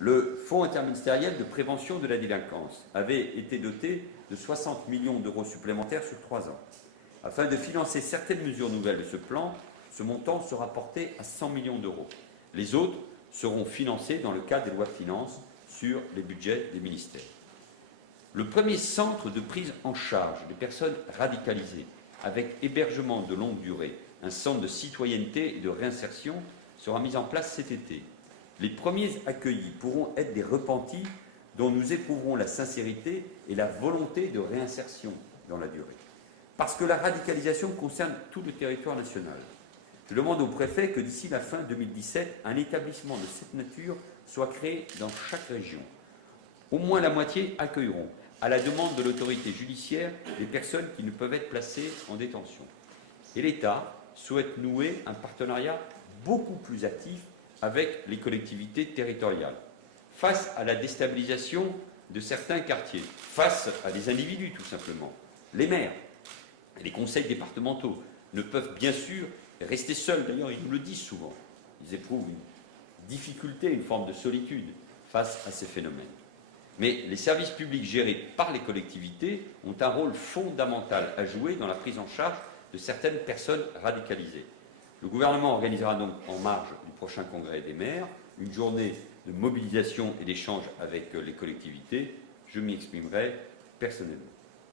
Le Fonds interministériel de prévention de la délinquance avait été doté de 60 millions d'euros supplémentaires sur 3 ans. Afin de financer certaines mesures nouvelles de ce plan, ce montant sera porté à 100 millions d'euros. Les autres seront financés dans le cadre des lois de finances sur les budgets des ministères. Le premier centre de prise en charge des personnes radicalisées, avec hébergement de longue durée, un centre de citoyenneté et de réinsertion, sera mis en place cet été. Les premiers accueillis pourront être des repentis dont nous éprouverons la sincérité et la volonté de réinsertion dans la durée. Parce que la radicalisation concerne tout le territoire national. Je demande au préfet que d'ici la fin 2017, un établissement de cette nature soit créé dans chaque région. Au moins la moitié accueilleront, à la demande de l'autorité judiciaire, des personnes qui ne peuvent être placées en détention. Et l'État souhaite nouer un partenariat beaucoup plus actif avec les collectivités territoriales. Face à la déstabilisation de certains quartiers, face à des individus tout simplement, les maires et les conseils départementaux ne peuvent bien sûr rester seuls, d'ailleurs ils nous le disent souvent, ils éprouvent une difficulté, une forme de solitude face à ces phénomènes. Mais les services publics gérés par les collectivités ont un rôle fondamental à jouer dans la prise en charge de certaines personnes radicalisées. Le gouvernement organisera donc en marge du prochain congrès des maires une journée de mobilisation et d'échange avec les collectivités. Je m'y exprimerai personnellement.